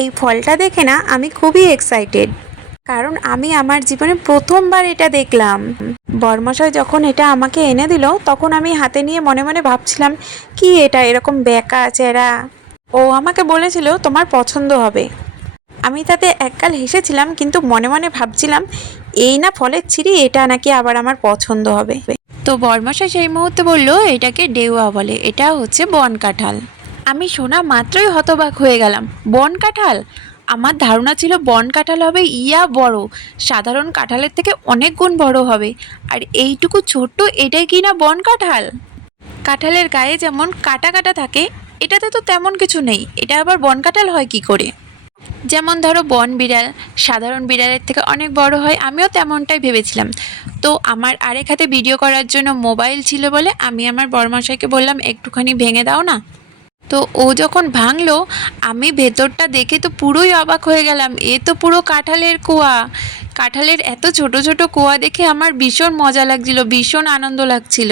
এই ফলটা দেখে না আমি খুবই এক্সাইটেড, কারণ আমি আমার জীবনে প্রথমবার এটা দেখলাম। বরমশাই যখন এটা আমাকে এনে দিল তখন আমি হাতে নিয়ে মনে মনে ভাবছিলাম, কি এটা এরকম বেঁকা চেরা। ও আমাকে বলেছিল তোমার পছন্দ হবে। আমি তাতে এককাল হেসেছিলাম, কিন্তু মনে মনে ভাবছিলাম এই না ফলের ছিরি, এটা নাকি আবার আমার পছন্দ হবে। তো বরমশাই সেই মুহূর্তে বলল এটাকে ডেউয়া বলে, এটা হচ্ছে বন কাঁঠাল। আমি শোনা মাত্রই হতবাক হয়ে গেলাম। বন কাঁঠাল! আমার ধারণা ছিল বন কাঁঠাল হবে ইয়া বড়, সাধারণ কাঁঠালের থেকে অনেক গুণ বড় হবে, আর এইটুকু ছোট্ট এটাই কি না বন কাঁঠাল। কাঁঠালের গায়ে যেমন কাটা কাটা থাকে, এটাতে তো তেমন কিছু নেই, এটা আবার বন কাঁঠাল হয় কি করে? যেমন ধরো বন বিড়াল সাধারণ বিড়ালের থেকে অনেক বড় হয়, আমিও তেমনটাই ভেবেছিলাম। তো আমার আরেক হাতে ভিডিও করার জন্য মোবাইল ছিল বলে আমি আমার বরমশাইকে বললাম একটুখানি ভেঙে দাও না। তো ও যখন ভাঙলো, আমি ভেতরটা দেখে তো পুরোই অবাক হয়ে গেলাম। এ তো পুরো কাঁঠালের কোয়া। কাঁঠালের এত ছোট ছোট কোয়া দেখে আমার ভীষণ মজা লাগছিল, ভীষণ আনন্দ লাগছিল।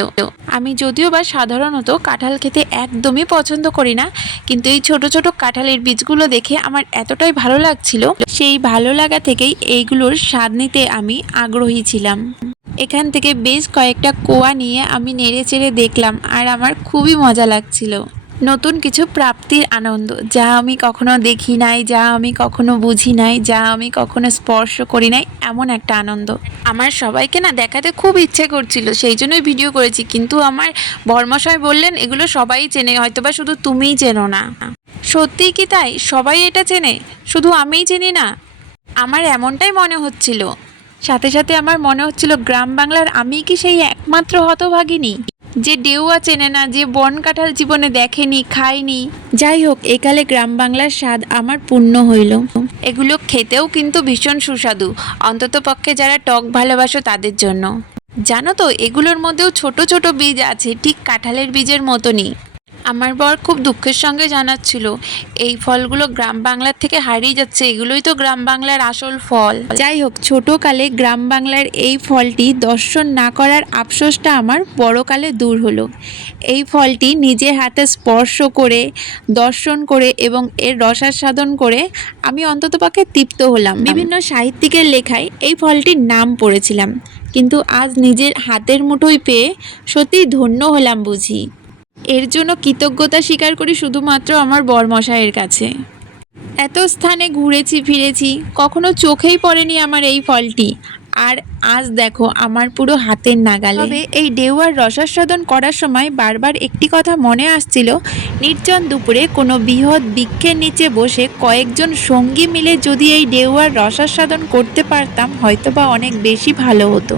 আমি যদিও বা সাধারণত কাঁঠাল খেতে একদমই পছন্দ করি না, কিন্তু এই ছোট ছোট কাঁঠালের বীজগুলো দেখে আমার এতটাই ভালো লাগছিল, সেই ভালো লাগা থেকেই এইগুলোর স্বাদ নিতে আমি আগ্রহী ছিলাম। এখান থেকে বেশ কয়েকটা কোয়া নিয়ে আমি নেড়ে চেড়ে দেখলাম, আর আমার খুবই মজা লাগছিল। নতুন কিছু প্রাপ্তির আনন্দ, যা আমি কখনো দেখি নাই, যা আমি কখনো বুঝি নাই, যা আমি কখনো স্পর্শ করি নাই, এমন একটা আনন্দ। আমার সবাইকে না দেখাতে খুব ইচ্ছে করছিল, সেই জন্যই ভিডিও করেছি, কিন্তু আমার বরমশাই বললেন এগুলো সবাই চেনে, হয়তোবা শুধু তুমিই চেনো না। সত্যিই কি তাই? সবাই এটা চেনে, শুধু আমিই চিনি না? আমার এমনটাই মনে হচ্ছিল। সাথে সাথে আমার মনে হচ্ছিল গ্রাম বাংলার আমি কি সেই একমাত্র হতভাগিনী যে ডেউয়া চেনে না, যে বন কাঁঠাল জীবনে দেখেনি, খায়নি। যাই হোক, একালে গ্রাম বাংলার স্বাদ আমার পূর্ণ হইল। এগুলো খেতেও কিন্তু ভীষণ সুস্বাদু, অন্তত পক্ষে যারা টক ভালোবাসো তাদের জন্য। জানো তো, এগুলোর মধ্যেও ছোট ছোট বীজ আছে, ঠিক কাঁঠালের বীজের মতনই। আমার বর খুব দুঃখের সঙ্গে জানাচ্ছিল এই ফলগুলো গ্রাম বাংলার থেকে হারিয়ে যাচ্ছে, এগুলোই তো গ্রাম বাংলার আসল ফল। যাই হোক, ছোটকালে গ্রাম বাংলার এই ফলটি দর্শন না করার আফসোসটা আমার বড়কালে দূর হলো। এই ফলটি নিজের হাতে স্পর্শ করে, দর্শন করে এবং এর রসাস্বাদন করে আমি অন্ততপক্ষে তৃপ্ত হলাম। বিভিন্ন সাহিত্যিকের লেখায় এই ফলটির নাম পড়েছিলাম, কিন্তু আজ নিজের হাতের মুঠোয় পেয়ে সত্যিই ধন্য হলাম বুঝি। এর জন্য কৃতজ্ঞতা স্বীকার করি শুধুমাত্র আমার বরমশাইয়ের কাছে। এত স্থানে ঘুরেছি ফিরেছি, কখনো চোখেই পড়েনি আমার এই ফলটি, আর আজ দেখো আমার পুরো হাতের নাগালে। তবে এই ডেউয়ার রসাস্বাদন করার সময় বারবার একটি কথা মনে আসছিল, নির্জন দুপুরে কোনো বৃহৎ বৃক্ষের নিচে বসে কয়েকজন সঙ্গী মিলে যদি এই ডেউয়ার রসাস্বাদন করতে পারতাম, হয়তোবা অনেক বেশি ভালো হতো।